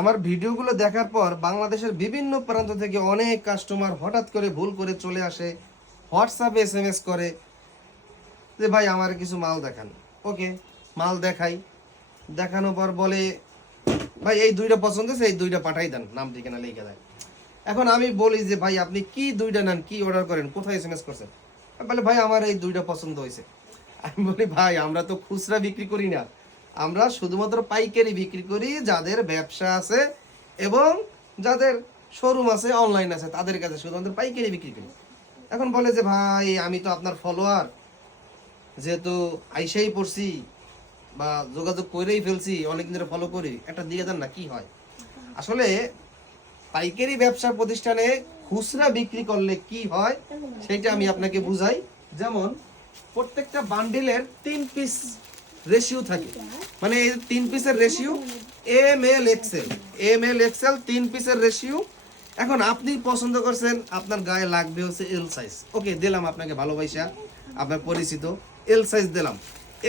আমার ভিডিওগুলো দেখার পর বাংলাদেশের বিভিন্ন প্রান্ত থেকে অনেক কাস্টমার হঠাৎ করে ভুল করে চলে আসে, হোয়াটসঅ্যাপে SMS করে যে ভাই আমার কিছু মাল দেখান। ওকে, মাল দেখাই, দেখানোর পর বলে ভাই এই দুইটা পছন্দ হয়েছে, এই দুইটা পাঠাই দেন, নাম ঠিকানা লিখে দেয়। এখন আমি বলি যে ভাই আপনি কি দুইটা নেন, কি অর্ডার করেন, কোথায় SMS করছেন? বলে ভাই আমার এই দুইটা পছন্দ হয়েছে। আমি বলি ভাই আমরা তো খুচরা বিক্রি করি না, আমরা শুধুমাত্র পাইকারি বিক্রি করি। যাদের ব্যবসা আছে এবং যাদের শোরুম আছে, অনলাইন আছে, তাদের কাছে শুধুমাত্র পাইকারি বিক্রি করি। এখন বলে যে ভাই আমি তো আপনার ফলোয়ার, যেহেতু আইসাই পড়ছি বা যোগাযোগ করেই ফেলছি, অনেক ধরে ফলো করি, একটা দিয়ে দেন না, কি হয়? আসলে পাইকারি ব্যবসার প্রতিষ্ঠানে খুচরা বিক্রি করলে কি হয় সেটা আমি আপনাকে বুঝাই। যেমন প্রত্যেকটা বান্ডিলের 3 পিস রেশিও থাকে, মানে এই 3 পিসের রেশিও ML XL 3 পিসের রেশিও। এখন আপনি পছন্দ করছেন আপনার গায়ে লাগবে হচ্ছে এল সাইজ, ওকে দিলাম আপনাকে ভালোবাসা, আপনার পরিচিত এল সাইজ দিলাম।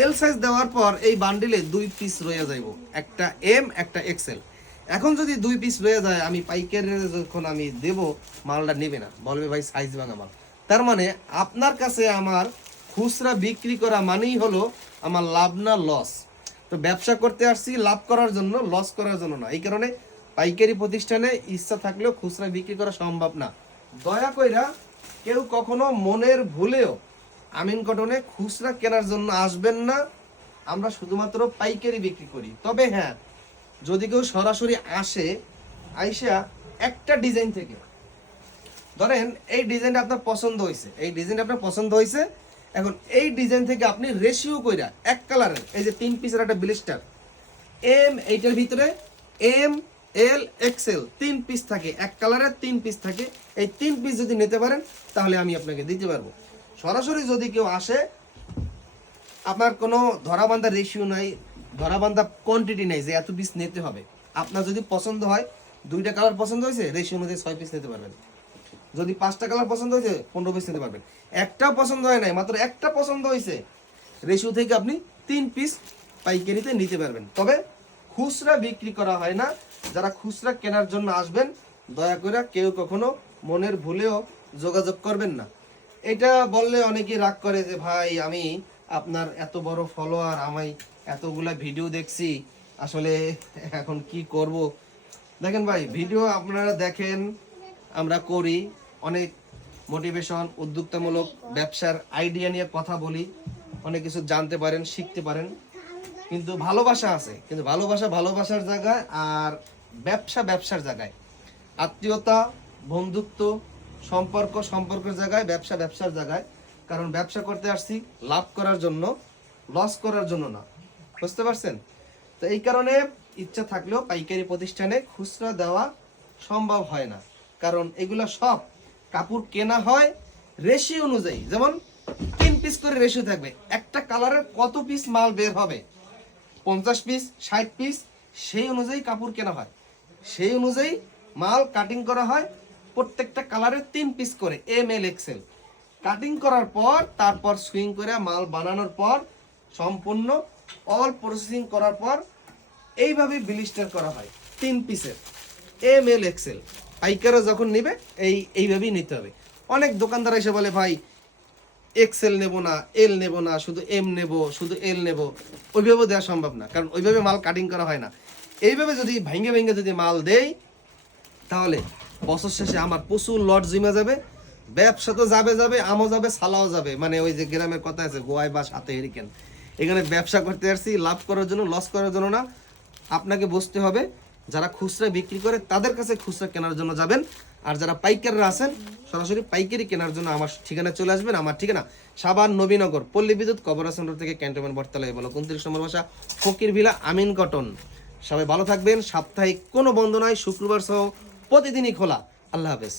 এল সাইজ দেওয়ার পর এই বান্ডিলে 2 পিস রয়ে যাইব, একটা M একটা XL। এখন যদি 2 পিস রয়ে যায়, আমি পাইকারি যখন আমি দেব, মালটা নেবে না, বলবে ভাই সাইজ ভাঙা মাল। তার মানে আপনার কাছে আমার খুচরা বিক্রি করা মানেই হলো আমার লাভ না লস। তো ব্যবসা করতে আসছি লাভ করার জন্য, লস করার জন্য না। এই কারণে পাইকারি প্রতিষ্ঠানে ইচ্ছা থাকলেও খুচরা বিক্রি করা সম্ভব না। দয়া কইরা কেউ কখনো মনের ভুলেও আমিন কটনে খুচরা কেনার জন্য আসবেন না। আমরা শুধুমাত্র পাইকারি বিক্রি করি। তবে হ্যাঁ, যদি কেউ সরাসরি আসে, আইসা একটা ডিজাইন থেকে, ধরেন এই ডিজাইনটা আপনার পছন্দ হয়েছে, এই ডিজাইনটা আপনার পছন্দ হয়েছে, এখন এই ডিজাইন থেকে আপনি রেশিও কইরা এক কালারের এই যে 3 পিসের একটা ব্লিস্টার M, এইটার ভিতরে ML XL 3 পিস থাকে, এক কালারের 3 পিস থাকে। এই 3 পিস যদি নিতে পারেন তাহলে আমি আপনাকে দিতে পারবো। সরাসরি যদি কেউ আসে, আপনার কোনো ধরাবান্ধা রেশিও নাই, ধরাবান্ধা কোয়ান্টিটি নাই যে এত পিস নিতে হবে। আপনার যদি পছন্দ হয়, 2টা কালার পছন্দ হয়েছে, রেশিও অনুযায়ী 6 পিস নিতে পারবেন। যদি 5টা কালার পছন্দ হয়েছে, 15 পিস নিতে পারবেন। একটা পছন্দ হয় নাই, মাত্র একটা পছন্দ হয়েছে, রেশিও থেকে আপনি 3 পিস পাইকারিতে নিতে পারবেন। তবে খুচরা বিক্রি করা হয় না। যারা খুচরা কেনার জন্য আসবেন, দয়া করে কেউ কখনো মনের ভুলেও যোগাযোগ করবেন না। এটা বললে অনেকেই রাগ করে যে ভাই আমি আপনার এত বড় ফলোয়ার, আমি এতগুলা ভিডিও দেখছি, আসলে এখন কি করব। দেখেন ভাই, ভিডিও আপনারা দেখেন, আমরা করি অনেক মোটিভেশন, উদ্যোক্তামূলক ব্যবসার আইডিয়া নিয়ে কথা বলি, অনেক কিছু জানতে পারেন, শিখতে পারেন। কিন্তু ভালোবাসা আছে, কিন্তু ভালোবাসার জায়গায়, আর ব্যবসা ব্যবসার জায়গায়, আত্মীয়তা, বন্ধুত্ব, সম্পর্কের জায়গায়, ব্যবসা ব্যবসার জায়গায়। কারণ ব্যবসা করতে আসছি লাভ করার জন্য, লস করার জন্য না। বুঝতে পারছেন? তো এই কারণে ইচ্ছা থাকলেও পাইকারি প্রতিষ্ঠানে খুচরা দেওয়া সম্ভব হয় না। কারণ এগুলা সব কাপড় কেনা হয় রেশিও অনুযায়ী। যেমন 3 পিস করে রেশিও থাকবে, একটা কালারের কত পিস মাল বের হবে, 50 পিস, 60 পিস, সেই অনুযায়ী কাপড় কেনা হয়, সেই অনুযায়ী মাল কাটিং করা হয়। প্রত্যেকটা কালারের 3 পিস করে ML XL কাটিং করার পর, তারপর সুইং করে মাল বানানোর পর, সম্পূর্ণ অল প্রসেসিং করার পর এইভাবে ব্লিস্টার করা হয় 3 পিসের ML XL। পাইকাররা যখন নেবে এইভাবেই নিতে হবে। অনেক দোকানদার এসে বলে ভাই XL নেব না, L নেব না, শুধু M নেব, শুধু L নেব। ওইভাবে দেওয়া সম্ভব না, কারণ ওইভাবে মাল কাটিং করা হয় না। এইভাবে যদি ভেঙে ভেঙে যদি মাল দেই, তাহলে বছর শেষে আমার প্রচুর লট জিমা যাবে, ব্যবসা তো যাবে যাবে, আমও যাবে, সালাও যাবে। মানে ওই যে গ্রামের কথা আছে, গোয়ায় বা সাথে হেরিকেন। এখানে ব্যবসা করতে আসছি লাভ করার জন্য, লস করার জন্য না। আপনাকে বুঝতে হবে, যারা খুচরা বিক্রি করে তাদের কাছে খুচরা কেনার জন্য যাবেন, আর যারা পাইকাররা আছেন সরাসরি পাইকারি কেনার জন্য আমার ঠিকানা চলে আসবেন। আমার ঠিকানা সাভার নবীনগর, পল্লী বিদ্যুৎ, কবরা সেন্টার থেকে ক্যান্টনমেন্ট বটতলায় বলো 29 নম্বর বাসা, ফকির ভিলা, আমিন কটন। সবাই ভালো থাকবেন। সাপ্তাহিক কোনো বন্ধ নয়, শুক্রবার সহ প্রতিদিনই খোলা। আল্লাহ হাফেজ।